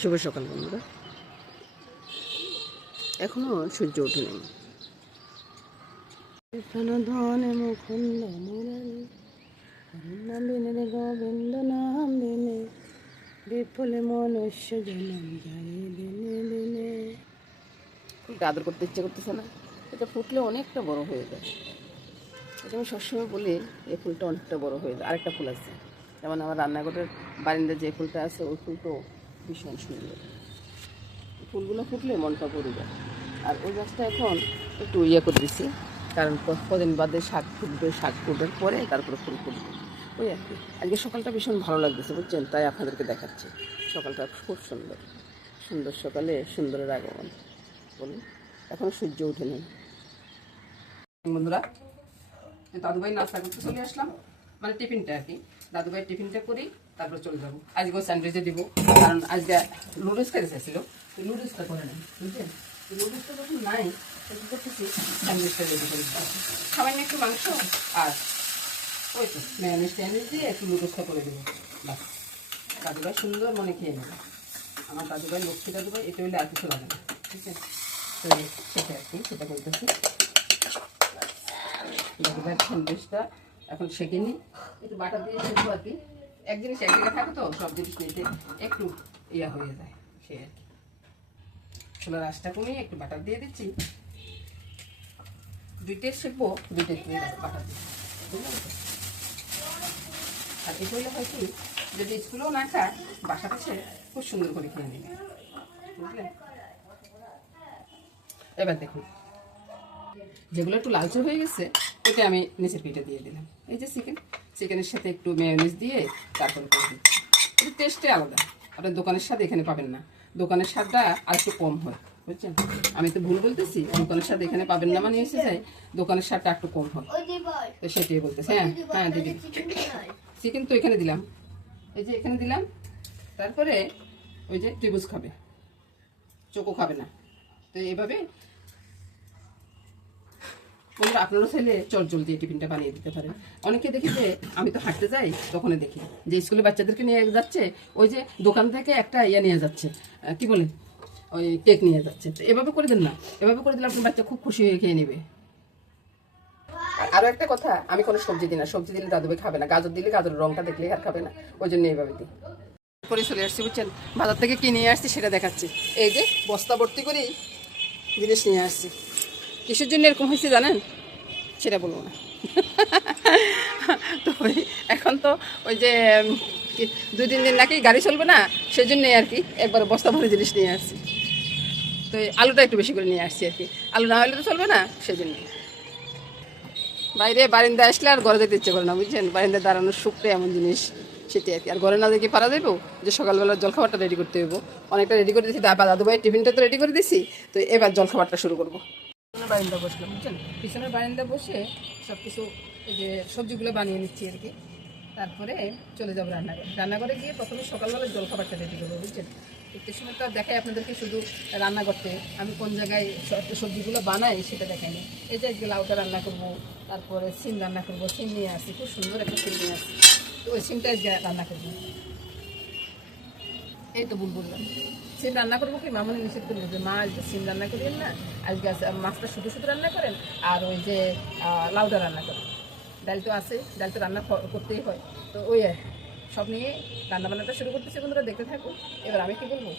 শুভ সকাল বন্ধুরা, এখনো সূর্য ওঠেনি। গোবিন্দ নাম বিনে বিফলে মনুষ্য জনম যায় দিনে দিনে। ফুলটা আদর করতে ইচ্ছে করতেছে না, এটা ফুটলে অনেকটা বড় হয়ে যায়। এটা আমি সবসময় বলি এই ফুলটা অনেকটা বড় হয়ে যায়। আরেকটা ফুল আছে, যেমন আমার রান্নাঘরের বারিন্দায় যে ফুলটা আছে ওই ফুলটাও ভীষণ সুন্দর। ফুলগুলো ফুটলে মনটা ভরে যায়। আর ওই গাছটা এখন একটু ইয়ে করে দিচ্ছি, কারণ কদিন বাদে শাক ফুটবে, শাক ফুটার পরে তারপরে ফুল ফুটবে, ওই আর কি। আজকে সকালটা ভীষণ ভালো লাগতেছে বুঝছেন, তাই আপনাদেরকে দেখাচ্ছি। সকালটা খুব সুন্দর, সুন্দর সকালে সুন্দরের আগমন। বলুন, এখনও সূর্য উঠে নেই। বন্ধুরা, দাদুভাই নাস্তা করতে চলে আসলাম, মানে টিফিনটা আর কি। দাদুভাই টিফিনটা করি, তারপরে চলে যাবো। আজকেও স্যান্ডউইচে দিব, কারণ আজকে নুডলস খেতে চাইছিল, নুডলসটা করে নেন বুঝছেন। নুডলসটা যখন নাই কী করতেছি, স্যান্ডউইচটা রেডি করে দিচ্ছি। সামান্য একটু মাংস আর ওই তো ম্যায়োনিজ ট্যায়োনিজ দিয়ে একটু নুডলসটা করে দেবো, বাস। দাদুভাই সুন্দর মনে খেয়ে নেবে। আমার দাদুভাই লক্ষ্মী দাদুভাই, এটা হলে আর কিছু লাগে না, ঠিক আছে। তো সেটা আর কি, সেটা করতেছি। দাদুভাইয়ের স্যান্ডউইচটা এখন সেঁকে নিই, একটু বাটার দিয়ে সেঁকবো আর কি। এক জিনিস এক জায়গায় থাকে তো, সব জিনিস নিতে একটু ইয়া হয়ে যায়, সে আর কি। চুলার আঁচটা কমিয়ে একটু বাটার দিয়ে দিচ্ছি। দুইটাই সেঁকবো, দুইটাই বাটার দিয়ে, বুঝলেন তো। আর এটা হলে হয় কি, যদি স্কুলেও না খায় বাসাতে সে খুব সুন্দর করে খেয়ে নেবে, বুঝলেন। এবার দেখুন, যেগুলো একটু লালচে হয়ে গেছে ওটা আমি নিচের পিঠে দিয়ে দিলাম। এই যে চিকেনের সাথে একটু মেয়োনিজ দিয়ে তারপরে করে দিচ্ছি। এটা টেস্টে আলাদা, আপনার দোকানের স্বাদ এখানে পাবেন না। দোকানের স্বাদটা আর একটু কম হয়, বুঝছেন। আমি তো ভুল বলতেছি, দোকানের স্বাদ এখানে পাবেন না মানে এসে যায়, দোকানের স্বাদটা একটু কম হয়, তো সেটাই বলতেছি। হ্যাঁ হ্যাঁ দিদি, চিকেন তো এখানে দিলাম, এই যে এখানে দিলাম। তারপরে ওই যে ত্রিভুজ খাবে, চোখও খাবে না, তো এইভাবে বন্ধুরা আপনারা চাইলে চটজল দিয়ে টিফিনটা বানিয়ে দিতে পারেন। অনেকে দেখি যে আমি তো হাঁটতে যাই, তখনই দেখি যে স্কুলে বাচ্চাদেরকে নিয়ে যাচ্ছে, ওই যে দোকান থেকে একটা ইয়ে নিয়ে যাচ্ছে, কি বলে ওই কেক নিয়ে যাচ্ছে। তো এভাবে করে দেন না, এভাবে করে দিলে আপনার বাচ্চা খুব খুশি হয়ে খেয়ে নেবে। আরও একটা কথা, আমি কোনো সবজি দিই না, সবজি দিলে দাদুভাই খাবে না। গাজর দিলে গাজরের রঙটা দেখলে আর খাবে না, ওই জন্য এইভাবে দিই। পরে চলে আসছি বুঝছেন, বাজার থেকে কিনে আসছি সেটা দেখাচ্ছি। এই যে বস্তা ভর্তি করেই জিনিস নিয়ে আসছি। কিসের জন্য এরকম হয়েছে জানেন, সেটা বলবো না। তো এখন তো ওই যে 2-3 দিন নাকি গাড়ি চলবে না, সেই জন্যই আর কি একবার বস্তা ভরে জিনিস নিয়ে আসছি। তো আলুটা একটু বেশি করে নিয়ে আসছি আর কি, আলু না হলে তো চলবে না, সেই জন্যই। বাইরে বারিন্দা আসলে আর ঘরে যেতে ইচ্ছে করে না বুঝছেন, বারিন্দায় দাঁড়ানোর সুখটা এমন জিনিস, সেটাই আর কি। আর ঘরে না দেখি পারা দেবো যে সকালবেলার জলখাবারটা রেডি করতে হইব, অনেকটা রেডি করে দিয়েছি। দাদুভাই টিফিনটা তো রেডি করে দিয়েছি, তো এবার জলখাবারটা শুরু করবো। বারিন্দা বসলাম বুঝছেন, পিছনের বারিন্দা বসে সব কিছু এই যে সবজিগুলো বানিয়ে নিচ্ছি আর কি। তারপরে চলে যাবো রান্নাঘরে। রান্নাঘরে গিয়ে প্রথমে সকালবেলা জলখাবারটা রেডি করবো বুঝছেন। একটু সময় তো দেখাই আপনাদেরকে শুধু রান্না করতে, আমি কোন জায়গায় সবজিগুলো বানাই সেটা দেখাই না। এই যে আজকে লাউটা রান্না করবো, তারপরে সিম রান্না করবো। সিম নিয়ে আসছি, খুব সুন্দর একটা সিম নিয়ে আসছি, তো ওই সিমটা আজকে রান্না করবো। এই তো ভুল বললাম, সিম রান্না করবো কি মামনি নিষেধ করবো যে মা আজকে সিম রান্না করেন না, আজকে মাছটা শুধু শুধু রান্না করেন, আর ওই যে লাউটা রান্না করেন। ডাল তো আছে, ডাল তো রান্না করতেই হয়, তো ওই আর সব নিয়ে রান্নাবান্নাটা শুরু করতেছি। বন্ধুরা দেখতে থাকো। এবার আমি কি বলবো,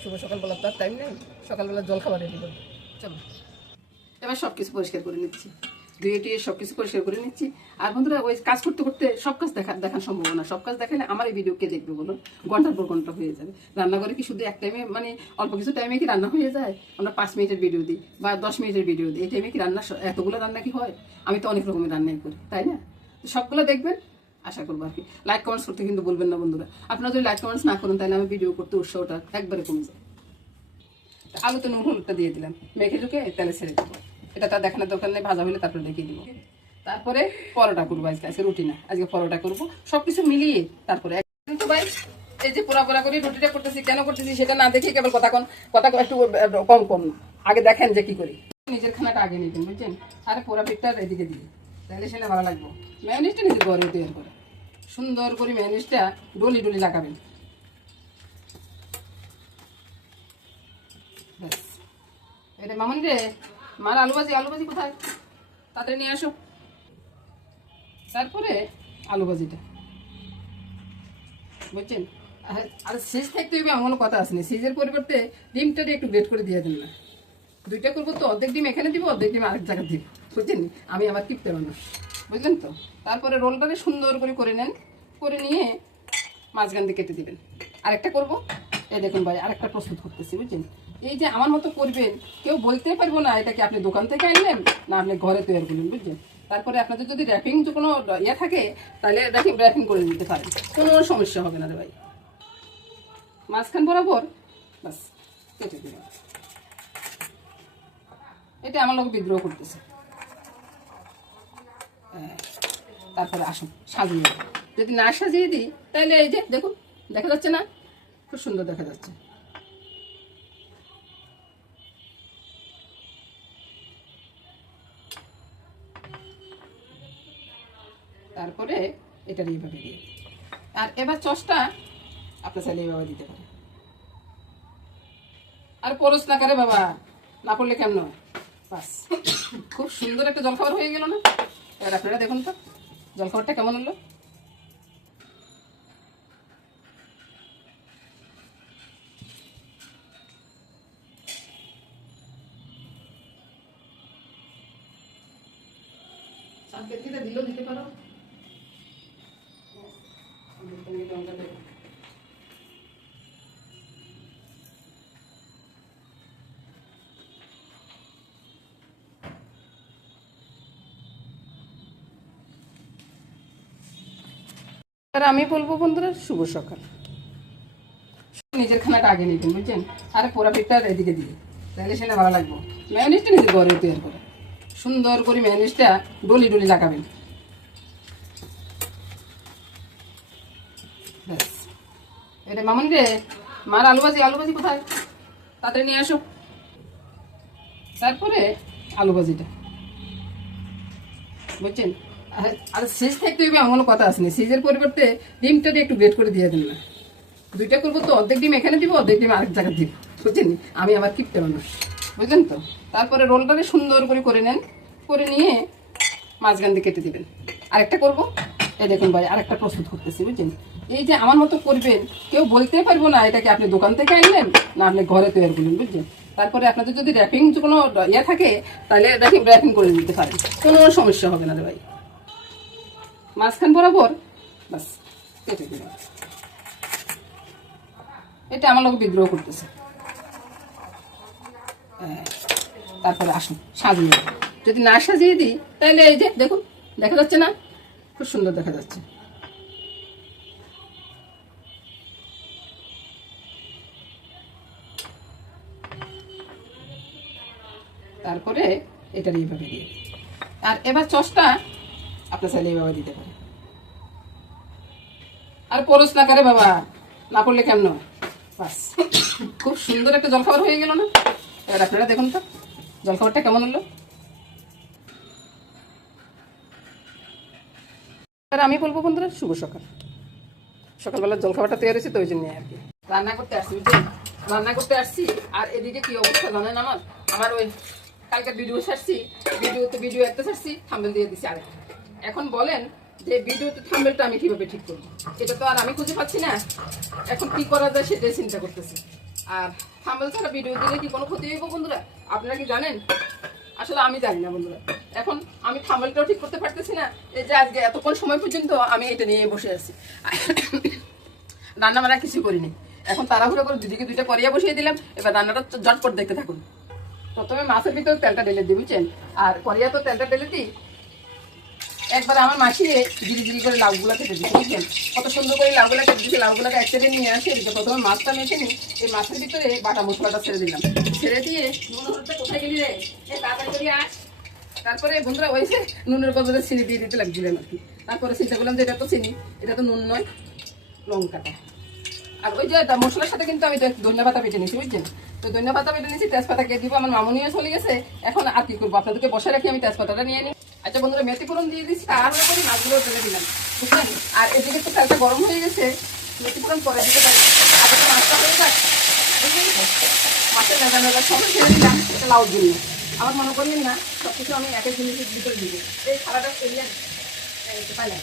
শুভ সকাল বলার তো আর টাইম নেই, সকালবেলা জলখাবার রেডি করবো, চলো। এবার সব কিছু পরিষ্কার করে নিচ্ছি, ধুয়ে টুয়ে সব কিছু পরিষ্কার করে নিচ্ছি। আর বন্ধুরা ওই কাজ করতে করতে সব কাজ দেখার সম্ভব না, সব কাজ দেখালে আমার এই ভিডিও কে দেখবে বলুন, ঘন্টার পর ঘন্টা হয়ে যাবে। রান্নাঘরে কি শুধু এক টাইমে, মানে অল্প কিছু টাইমে কি রান্না হয়ে যায়? আমরা 5 মিনিটের ভিডিও দিই বা 10 মিনিটের ভিডিও দিই, এই টাইমে কি রান্না এতগুলো রান্না কি হয়? আমি তো অনেক রকমের রান্নাই করি, তাই না? তো সবগুলো দেখবেন, আশা করবো আর কি। লাইক কমেন্টস করতে কিন্তু বলবেন না বন্ধুরা, আপনারা যদি লাইক কমেন্টস না করেন তাহলে আমি ভিডিও করতে উৎসাহটা একবারে কমে যায়। আলুতে নুন হলুদটা দিয়ে দিলাম, মেখে ঢুকে তেলে ছেড়ে দেবো। এটা তার দেখানোর দরকার নেই, ভাজা হলে তারপরে দেখিয়ে দিব। তারপরে পরোটা করবো আজকে, আজকে রুটি না, আজকে পরোটা করবো। সবকিছু মিলিয়ে তারপরে কিন্তু ভাই এই যে পোড়া পোড়া করে রুটিটা করতেছি, কেন করতেছি সেটা না দেখে কেবল কথা একটু কম কম আগে দেখেন যে কি করি। নিজের খানাটা আগে নিতেন বুঝছেন, আরে পোড়া পিঠটা এদিকে দিই, তাহলে সেটা ভালো লাগবে। ম্যায়োনিজটা নিজে ঘরে তৈরি করে সুন্দর করে ম্যায়োনিজটা ডলি ডলি লাগাবেন। ব্যাস। এটা মামুনি রে, মার আলু ভাজি কোথায়, তাড়াতাড়ি নিয়ে আসো। তারপরে আলু ভাজিটা বুঝছেন। আর সিজ থাকতে হবে এমন কোনো কথা আসেনি, সিজের পরিবর্তে ডিমটা একটু গ্রেট করে দিয়ে দেন না। দুইটা করবো তো, অর্ধেক ডিম এখানে দিব, অর্ধেক ডিম আরেক জায়গায় দিব, বুঝছেন। আমি আমার কিপতে মানুষ, বুঝলেন তো। তারপরে রোলটাকে সুন্দর করে নেন, করে নিয়ে মাঝখান দিয়ে কেটে দিবেন। আরেকটা করব, এই দেখুন ভাই, আরেকটা প্রস্তুত করতেছি, বুঝছেন। এই যে আমার মতো করবেন, কেউ বলতে পারবো না এটা কি আপনি দোকান থেকে আনলেন না আপনি ঘরে তৈরি করলেন, বুঝছেন। তারপরে আপনাদের যদি র্যাপিং কোনো ইয়ে থাকে তাহলে র্যাপিং করে দিতে পারেন, কোনো সমস্যা হবে না রে ভাই। মাঝখান বরাবর বাস কেটে দিবেন। এটা আমার লোক বিদ্রোহ করতেছে। তারপরে আসুন সাজিয়ে, যদি না সাজিয়ে দিই তাহলে এই যে দেখুন, দেখা যাচ্ছে না, খুব সুন্দর দেখা যাচ্ছে। তারপরে এটার এইভাবে দিয়ে, আর এবার চসটা আপনার চাইলে এইভাবে দিতে পারে। আর পরশ না করে বাবা, না পড়লে কেমন হয়। বাস, খুব সুন্দর একটা জলখাবার হয়ে গেল না। এবার আপনারা দেখুন তো জলখাবারটা কেমন হলো। দিলেও দিতে পারো। আর আমি বলবো বন্ধুরা, শুভ সকাল। নিজের খানাটা আগে নিবেন, বুঝছেন। আর পোড়া পিঠটা এদিকে দিবে, তাহলে সেটা ভালো লাগবে। ম্যায়োনিজটা নিজের ঘরে তৈরি করে সুন্দর করে ম্যায়োনিজটা ডলি লাগাবেন। ব্যাস। এটা মামুনি রে, মার আলু ভাজি কোথায়, তাড়াতাড়ি নিয়ে আসো। তারপরে আলু ভাজিটা বুঝছেন। আর সিজ থাকতে হবে এমন কোনো কথা আসেনি, সিজের পরিবর্তে ডিমটা একটু গ্রেট করে দিয়ে দেন না। দুইটা করবো তো, অর্ধেক ডিম এখানে দিব, অর্ধেক ডিম আরেক জায়গায় দিব, বুঝছেন। আমি আমার কিপতে মানুষ, বুঝলেন তো। তারপরে রোলটাকে সুন্দর করে নেন, করে নিয়ে মাঝখান দিয়ে কেটে দিবেন। আরেকটা করব, এই দেখুন ভাই, আরেকটা প্রস্তুত করতেছি, বুঝছেন। এই যে আমার মতো করবেন, কেউ বলতে পারবো না এটা কি আপনি দোকান থেকে আনলেন না আপনি ঘরে তৈরি করলেন, বুঝছেন। তারপরে আপনাদের যদি র্যাপিং কোনো ইয়ে থাকে তাহলে র্যাপিং করে দিতে পারেন, কোনো সমস্যা হবে না রে ভাই। মাঝখান বরাবর বাস কেটে দিবেন। এটা আমার লোক বিদ্রোহ করতেছে। তারপরে আসুন সাজিয়ে, যদি না সাজিয়ে দিই তাহলে এই যে দেখুন, দেখা যাচ্ছে না, খুব সুন্দর দেখা যাচ্ছে। তারপরে এটার এইভাবে দিয়ে, আর এবার চসটা আপনার চাইলে এইভাবে দিতে পারে। আর পরশ না করে বাবা, না পড়লে কেমন হয়। বাস, খুব সুন্দর একটা জলখাবার হয়ে গেল না। এবার আপনারা দেখুন তো জলখাবারটা কেমন হলো। আর আমি বলবো বন্ধুরা, শুভ সকাল। সকালবেলার জলখাবারটা তৈরি হয়েছে তো ওই জন্য আর কি রান্না করতে আসছি, বুঝছেন। রান্না করতে আসছি, আর এদিকে কি অবস্থা জানেন আমার। আমার ওই কালকে ভিডিও ছাড়ছি, ভিডিও একটা ছাড়ছি, থাম্বনেল দিয়ে দিছি আরেকটা। এখন বলেন যে ভিডিওতে থাম্বনেলটা আমি কিভাবে ঠিক করবো, এটা তো আর আমি খুঁজে পাচ্ছি না। এখন কি করা যায় সেটাই চিন্তা করতেছি। আর থাম্বনেল ছাড়া ভিডিও দিলে কি কোনো ক্ষতি হইব বন্ধুরা, আপনারা কি জানেন? আসলে আমি জানি না বন্ধুরা। এখন আমি থাম্বনেলটাও ঠিক করতে পারতেছি না, এই যে আজকে এতক্ষণ সময় পর্যন্ত আমি এটা নিয়ে বসে আছি, রান্না বান্না কিছু করিনি। এখন তাড়াহুড়ো করে দিদিকে দুইটা করিয়া বসিয়ে দিলাম, এবার রান্নাটা ঝটপট দেখতে থাকুন। প্রথমে মাছের ভিতরে তেলটা ঢেলে দিই, বুঝছেন। আর করিয়া তো তেলটা ঢেলে দিই, একবার আমার মাসি জিরি করে লাউগুলা কেটে দিচ্ছে, বুঝছেন। কত সুন্দর করে লাউগুলা কেটে দিচ্ছে, লাউগুলাকে এক সাইডে নিয়ে আসে, প্রথমে মাছটা মেখে নিই, এই মাছের ভিতরে বাটা মশলাটা ছেড়ে দিলাম, ছেড়ে দিয়ে নুন হলুদটা কোথায় গেলি রে, তাড়াতাড়ি করে আস। তারপরে বন্ধুরা ওই যে নুনের বদলে চিনি দিয়ে দিতে লাগছিলাম আর কি। তারপরে চিন্তা করলাম যে এটা তো চিনি, এটা তো নুন নয়, লঙ্কাটা। আর ওই যে মশলার সাথে কিন্তু আমি ধনিয়া পাতা বেটে নিয়েছি, বুঝছেন। তো ধনিয়া পাতা বেটে নিয়েছি, তেজপাতা কে দিব, আমার মামুনিও চলে গেছে। এখন আর কি করবো, আপনাদেরকে বসে রাখি, আমি তেজপাতাটা নিয়ে নিই। আচ্ছা বন্ধুরা, মেথি ফোড়ন দিয়ে দিচ্ছি, তাড়াহুড়ো করে মাছগুলো তুলে দিলাম, বুঝলেন। আর এদিকে তো তেলটা গরম হয়ে গেছে, মেথি ফোড়ন পরে দিতে পারি, আগে তো মাছটা হয়ে যাক, বুঝলেন তো। মাছের জানালা সবাই ছেড়ে দিলাম এটা লাউর জন্য। আবার মনে করলেন না সব কিছু আমি এক এক জিনিসের ভিতরে দিব। এই খারাপটা এরিয়া পাই না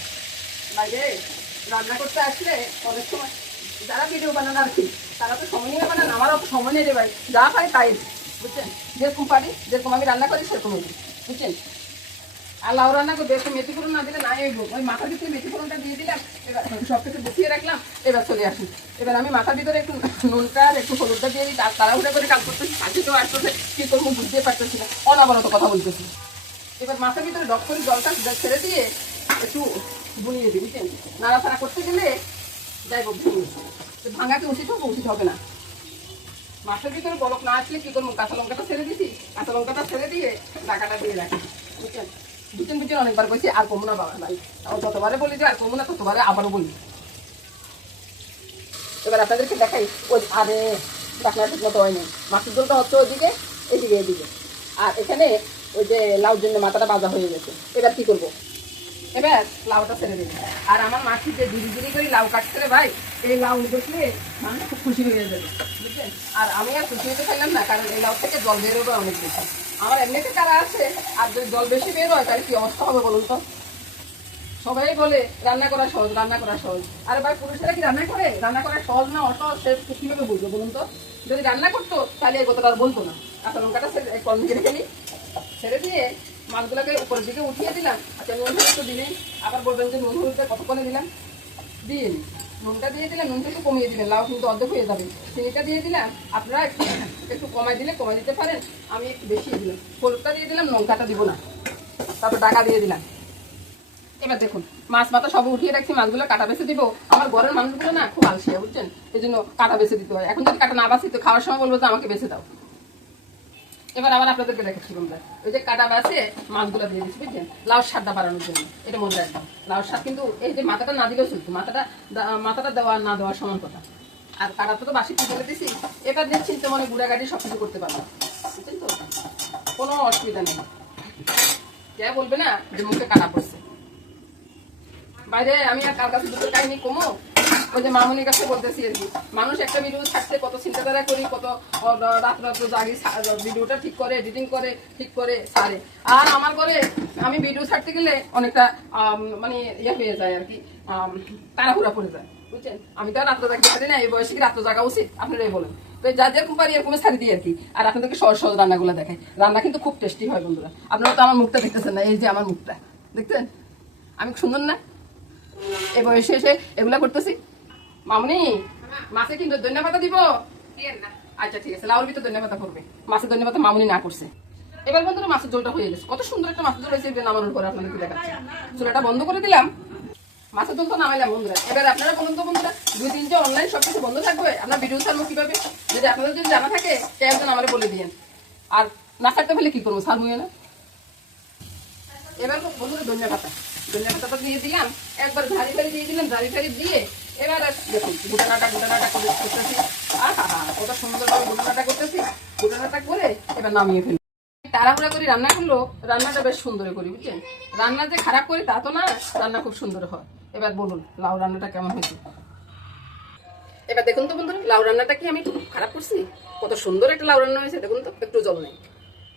বাইরে রান্না করতে আসলে অনেক সময় যারা ভিডিও বানান আর কি তারা তো সময় নিয়ে বানান, আমারও তো সময় নিয়ে দেবে, যা পাই তাই বুঝছেন, যেরকম পারি যেরকম আমি রান্না করি সেরকম দিই বুঝছেন। আর লাউ রান্না করবে একটু মেথি ফোড়ন না দিলে নাই হইব, ওই মাথার ভিতরে মেথি ফোড়নটা দিয়ে দিলাম, এবার সব কিছু বসিয়ে রাখলাম, এবার চলে আসি। এবার আমি মাথার ভিতরে একটু নুনটা আর একটু হলুদটা দিয়ে দিই, তাড়াহুড়া করে কাজ করতেছি, কাজে তো আসতেছে কী করবো বুঝতে পারতেছি না, অনাবরত কথা বলতেছি। এবার মাথার ভিতরে ডক করে জলটা ছেড়ে দিয়ে একটু বুনিয়ে দিই বুঝছেন, নাড়াচাড়া করতে গেলে যাই হোক ভাঙাকে উচিত হোক উচিত হবে না। মাছের ভিতরে বরফ না আসলে কী করবো, কাঁচা লঙ্কাটা ছেড়ে দিচ্ছি, কাঁচা লঙ্কাটা ছেড়ে দিয়ে ঢাকাটা দিয়ে রাখি বুঝছেন। দুজন দুজন অনেকবার বলছি আর কমু না বাবা ভাই, যতবারে বলি যে আর কমু না ততবারে আবারও বলি। এবার আপনাদেরকে দেখাই ওই আরে ডাকনা ঠিক মতো হয়নি, মাছের ঝোলটা হচ্ছে ওইদিকে এদিকে এদিকে, আর এখানে ওই যে লাউর জন্য মাথাটা ভাজা হয়ে গেছে। এবার কি করবো, এবার লাউটা ছেড়ে দিবি। আর আমার মাছি যে ধীরে ধীরে করে লাউ কাটছে রে ভাই, এই লাউ দেখলে মানুষ খুব খুশি হয়ে যাবে বুঝছেন। আর আমি আর খুশি হতে পারলাম না, কারণ এই লাউ থেকে জল বেরোবে অনেক বেশি। আমার এমনিতে কারা আছে, আর যদি জল বেশি বের হয় তাহলে কি অবস্থা হবে বলুন তো। সবাই বলে রান্না করা সহজ, রান্না করা সহজ। আরে ভাই পুরুষেরা কি রান্না করে? রান্না করা সহজ না অসহজ সে কীভাবে বুঝবো বলুন তো। যদি রান্না করতো তাহলে এই কথাটা আর বলতো না। কাঁচা লঙ্কাটা কম ছেড়ে ফেলি, ছেড়ে দিয়ে মাছগুলোকে উপরের দিকে উঠিয়ে দিলাম। আচ্ছা নুন হলুদ তো দিলেই, আবার বলবেন যে নুন হলুদটা কতক্ষণে দিলাম, দিয়ে নিই। নুনটা দিয়ে দিলাম, নুনটা একটু কমিয়ে দিলেন, লাউ কিন্তু অর্ধেক হয়ে যাবে। চিনিটা দিয়ে দিলাম, আপনারা একটু কমাই দিলে কমাই দিতে পারেন, আমি একটু বেশি দিলাম। হলুদটা দিয়ে দিলাম, লঙ্কাটা দিব না, তারপর ঢাকা দিয়ে দিলাম। এবার দেখুন মাছ মাথা সব উঠিয়ে রাখছি, মাছগুলো কাটা বেছে দিব। আমার ঘরের মানুষগুলো না খুব আলসিয়া বুঝছেন, এই জন্য কাটা বেছে দিতে হয়। এখন যদি কাটা না বাছি তো খাওয়ার সময় বলবো যে আমাকে বেছে দাও। এবার আবার আপনাদেরকে দেখাচ্ছি তোমরা ওই যে কাটা বাছে মাছগুলো দিয়ে দিচ্ছি বুঝছেন, লাউ স্বাদটা বাড়ানোর জন্য। এটা মনে রাখবেন, লাউ স্বাদ কিন্তু এই যে মাথাটা না দিলেও চলতো, মাথাটা দেওয়া না দেওয়ার সমান কথা। আর কাটাটা তো বাসি ফেলে দিছি, এবার দেখছি তো মানে গুঁড়াগাড়ি সব কিছু করতে পারবো বুঝছেন তো, কোনো অসুবিধা নেই। কে বলবে না যে মুখে কাটা পড়ছে। বাইরে আমি আর কার কাছে দুটো কাহিনি কমো, ওই যে মামনির কাছে বলতেছি আর কি, মানুষ একটা ভিডিও ছাড়তে কত চিন্তাধারা করি, কত রাত জাগি, ভিডিওটা ঠিক করে এডিটিং করে ঠিক করে ছাড়ে। আর আমার ঘরে আমি ভিডিও ছাড়তে গেলে অনেকটা মানে ইয়ে হয়ে যায় আর কি, তাড়াহুড়া পড়ে যায় বুঝছেন। আমি তো আর রাত্রে জাগতে পারি না, এই বয়সে কি রাত্রে জাগা উচিত আপনারাই বলেন। তো যা যেরকম পারি এরকম ছাড়ি দিই আর কি। আর আপনাদেরকে সহজ সহজ রান্নাগুলো দেখাই, রান্না কিন্তু খুব টেস্টি হয় বন্ধুরা। আপনারা তো আমার মুখটা দেখতেছেন না, এই যে আমার মুখটা দেখতেন, আমি সুন্দর না এই বয়সে এসে এগুলা করতেছি। মামনি মাছে কিন্তু ধনিয়া পাতা দিব, আচ্ছা ঠিক আছে, লাউর ভিতরে ধনিয়া পাতা করবে, মাছের ধনিয়া পাতা মামনি না করছে। এবার বন্ধুরা মাছের ঝোলটা হয়ে গেছে, কত সুন্দর একটা মাছের ঝোল হয়েছে নামানোর পরে আপনাদেরকে দেখাচ্ছি। চুলাটা বন্ধ করে দিলাম, মাছের ঝোল তো নামাইলাম বন্ধুরা। এবার আপনারা বলুন তো বন্ধুরা, 2-3 অনলাইন সবকিছু বন্ধ থাকবে, আপনার ভিডিও ছাড়বো কিভাবে? যদি আপনাদের যদি জানা থাকে সে একজন আমার বলে দিয়েন, আর না থাকতে পেলে কি করবো, ছাড়বই না। এবার বন্ধুরা ধনিয়া পাতাটা দিয়ে দিলাম, একবার ঝাড়ি ফাড়ি দিয়ে দিলাম, ঝাড়ি ফাড়ি দিয়ে এবার দেখুন গুটানাটা করতেছি। আর কত সুন্দরভাবে গুটানাটা করতেছি, গুটানাটা করে এবার নামিয়ে ফেলি। তাড়াহুড়া করে রান্না করলো, রান্নাটা বেশ সুন্দর করি বুঝছেন। রান্না যে খারাপ করি তা তো না, রান্না খুব সুন্দর হয়। এবার বলুন লাউ রান্নাটা কেমন হয়েছে। এবার দেখুন তো বন্ধুরা, লাউ রান্নাটা কি আমি খারাপ করছি? কত সুন্দর একটা লাউ রান্না হয়েছে দেখুন তো, একটু জল নেই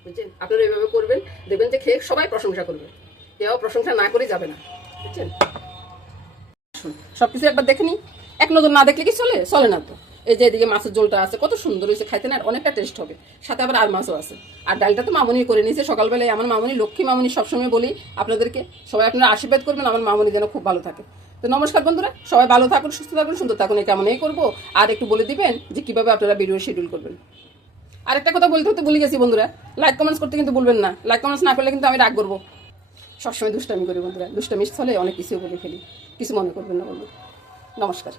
বুঝছেন। আপনারা এইভাবে করবেন, দেখবেন যে খেয়ে সবাই প্রশংসা করবে, কেউ প্রশংসা না করে যাবে না বুঝছেন। সবকিছু একবার দেখে নি, এক নজর না দেখলে কি চলে না তো। এই যে এদিকে মাছের ঝোলটা আছে কত সুন্দর হয়েছে, খাইতে না অনেকটা টেস্ট হবে, সাথে আবার আর মাছও আছে। আর ডালটা তো মামনি করে নিয়েছে সকালবেলায়, আমার মামনি লক্ষ্মী মামনি, সবসময় বলি আপনাদেরকে, সবাই আপনারা আশীর্বাদ করবেন আমার মামনি যেন খুব ভালো থাকে। তো নমস্কার বন্ধুরা, সবাই ভালো থাকুন, সুস্থ থাকুন, সুন্দর থাকুন, এই কেমনই করবো। আর একটু বলে দিবেন যে কিভাবে আপনারা ভিডিও শিডিউল করবেন। আর একটা কথা বলতে ভুলে গেছি বন্ধুরা, লাইক কমেন্টস করতে কিন্তু ভুলবেন না। লাইক কমেন্টস না করলে কিন্তু আমি রাগ করবো। সবসময় দুষ্টামি করি বন্ধুরা, দুষ্টামির ফলে অনেক কিছু বলে ফেলি, কিছু মনে করবেন না বন্ধু। নমস্কার।